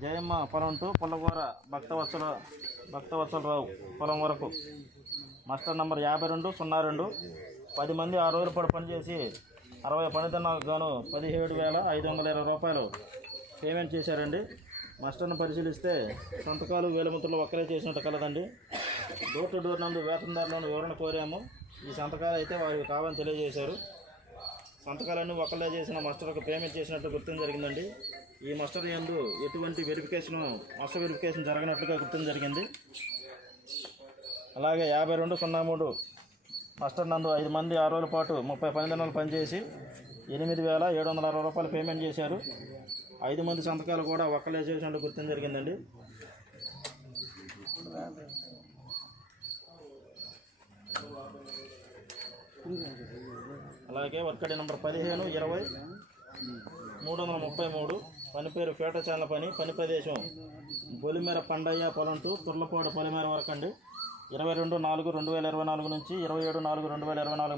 జయమ్మ పొలం టు పుల్లగూర భక్తవత్సలరావు పొలం వరకు మాస్టర్ నంబర్ 5202. 10 మంది 6 రోజుల పాటు పనిచేసి 60 పనిదినాలకు గాను 17,520 రూపాయలు పేమెంట్ చేశారండి. మాస్టర్ను పరిశీలిస్తే సంతకాలు వేలిముద్రలు ఒక్కరే చేసినట్టు కలదండి. డోర్ టు డోర్ నందు వేతనదారులను వివరణ కోరాము. ఈ సంతకాలు అయితే వారికి కావాలని తెలియజేశారు. సంతకాలన్నీ ఒక్కలే చేసిన మాస్టర్కు పేమెంట్ చేసినట్టు గుర్తింపు జరిగిందండి. ఈ మాస్టర్ యందు ఎటువంటి మాస్టర్ వెరిఫికేషన్ జరగనట్లుగా గుర్తింపు జరిగింది. అలాగే 5203 మాస్టర్ నందు 5 మంది 6 రోజుల పాటు 30 పనిదినాలు పనిచేసి 8,760 రూపాయలు పేమెంట్ చేశారు. 5 మంది సంతకాలు కూడా ఒక్కలే చేసినట్టు గుర్తింపు జరిగిందండి. అలాగే వర్క్ నెంబర్ 15-20-333 పని పేరు పేట ఛానల్ పని ప్రదేశం బొలిమేర పండయ్య పొలం టు తుర్లపాడు పొలిమేర వరకు అండి. 22/4/2024 నుంచి 27/4/2024